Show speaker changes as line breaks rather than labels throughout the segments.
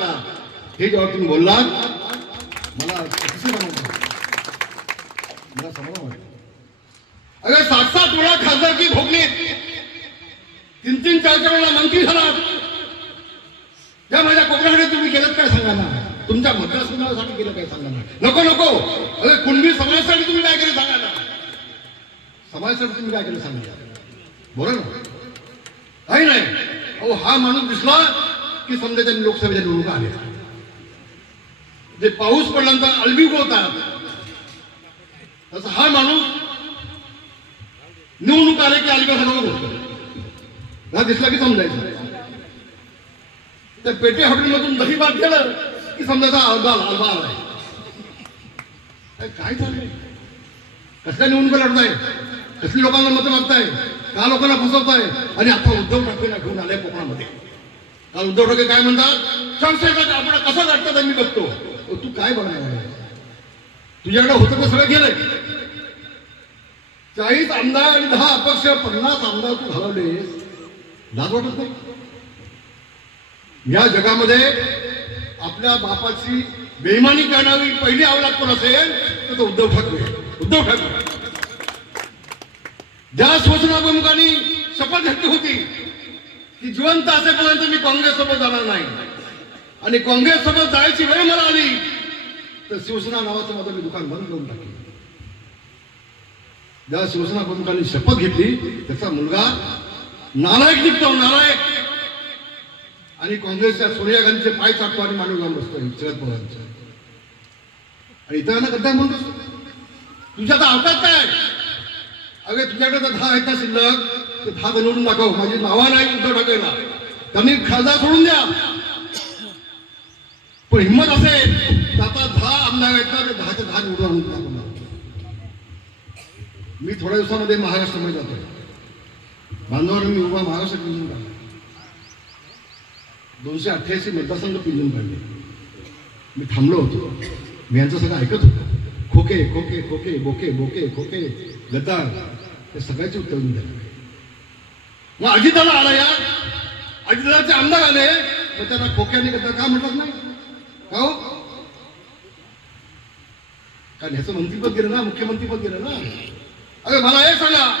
लागता हे जेव्हा तुम्ही बोललात मला मला समाधान वाटलं. अरे सात सात वेळा खासदारकी भोगली. तीन तीन चार चार वेळा मंत्री झाला. त्या माझ्या कोकणाकडे तुम्ही केलं काय सांगा ना? तुमच्या मतदारसंघासाठी केलं काय सांगा ना? नको नको. अरे कुणबी समाजासाठी तुम्ही काय केलं सांगा ना? समाजासाठी तुम्ही काय केलं सांगा? बोला ना? काही नाही. अहो हा माणूस दिसला. की समजा त्यांनी लोकसभेच्या निवडणुका आल्या. जे पाऊस पडल्यानंतर अल्बी होतात तसा हा माणूस निवडणूक आले की अल्बिग हलवत होतो हा दिसला की समजायचं. त्या पेटे हॉटेलमधून दही भात केलं की समजायचा अलबाल अलबाल आहे काय चाललंय? कसल्या निवडणुका लढताय? कसली लोकांना मतं मागताय? का लोकांना फसवताय? आणि आता उद्धव ठाकरेला घेऊन आले कोकणामध्ये. उद्धव ठाकरे काय म्हणतात? संशयाचा आपण कसा लढतात मी बघतो. तू काय बघणार तुझ्याकडे होतं तर सगळं गेलंय. चाळीस आमदार आणि दहा अपक्ष पन्नास आमदार तू घालवलेस. लाज वाटत नाही. या जगामध्ये आपल्या बापाची बेईमानी करणारी पहिली आवलाद कोण असेल तर तो उद्धव ठाकरे. उद्धव ठाकरे. ज्या स्वप्नाप्रमुखांनी शपथ घेतली होती की जिवंत असेपर्यंत मी काँग्रेस सोबत जाणार नाही. आणि काँग्रेस सोबत जायची वेळ मला आली तर शिवसेना नावाचं माझं मी दुकान बंद करून टाकलं. ज्या शिवसेना प्रमुखांनी शपथ घेतली त्याचा मुलगा नालायक निघतो नालायक. आणि काँग्रेसच्या सोनिया गांधीचे पाय चाकतो आणि मांडव जाऊन बसतो शरद पवारांचे आणि इतरांना गद्दार म्हणतो तुझ्या आता अवकात काय? अगे तुझ्याकडे तर दहा आहेत ना शिल्लक ते दहा बनवून दाखव माझी नावा नाही उद्धव ठाकरेला त्यांनी खासदार सोडून द्या. पण हिंमत असेल तर आता दहा आमदार आहेत ना ते दहाच्या दहा निवडून आणून दाखवणार मी थोड्या दिवसामध्ये महाराष्ट्रामध्ये जातोय. बांधवांना मी उभा महाराष्ट्र पिंजून काढला. दोनशे अठ्ठ्याऐंशी मतदारसंघ पिंजून काढले. मी थांबलो होतो. मी यांचं सगळं ऐकत होतो. खोके खोके खोके बोके बोके खोके गद्दार. ते सगळ्याचे उत्तर देऊन द्यायला मग अजिताला आला या अजिताचे आमदार आले. मग त्यांना खोक्याने का म्हणतात नाही? का हो? कारण ह्याचं मंत्रीपद गेलं ना मुख्यमंत्रीपद गेलं ना. अरे मला हे सांगा.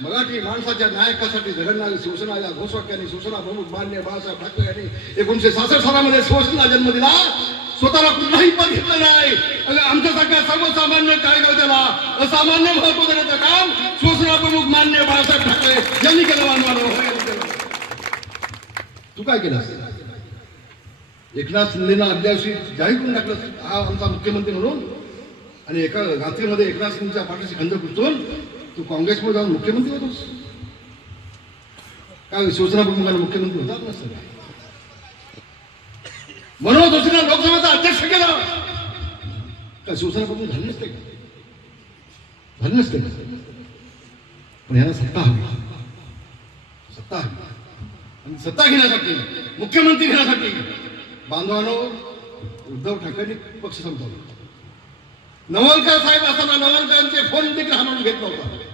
मराठी माणसाच्या नायकासाठी जगन्नाथ शिवसेना घोषवाक्याने शिवसेना प्रमुख मान्य बाळासाहेब ठाकरे यांनी एकोणीशे सासष्ट सालामध्ये शिवसेना जन्म दिला. स्वतःला कुठलाही पद घेतलं नाही. अरे आमच्यासारख्या सर्वसामान्य कार्यकर्त्याला असामान्य महत्त्व देण्याचं काम शिवसेना प्रमुख मान्य बाळासाहेब ठाकरे यांनी केलं मानवानं तू काय केलं एकनाथ शिंदेना अध्यावशी जाहीर करून टाकलं हा आमचा मुख्यमंत्री म्हणून? आणि एका रात्रीमध्ये एकनाथ शिंदेच्या पाठीशी खंड पुसतून तू काँग्रेसमध्ये जाऊन मुख्यमंत्री होतोस. काय शिवसेना प्रमुखांना मुख्यमंत्री होता नसतं मनोहर जोशींना लोकसभेचा अध्यक्ष केला. का शिवसेना प्रमुख झाले नसते का? झाले नसते का? पण याला सत्ता हवी. सत्ता हवी. आणि सत्ता घेण्यासाठी मुख्यमंत्री घेण्यासाठी बांधवानो उद्धव ठाकरेंनी पक्ष संपवला. नवलकर साहेब असताना नवलकरांचे फोन देखील हा माणूस घेत नव्हता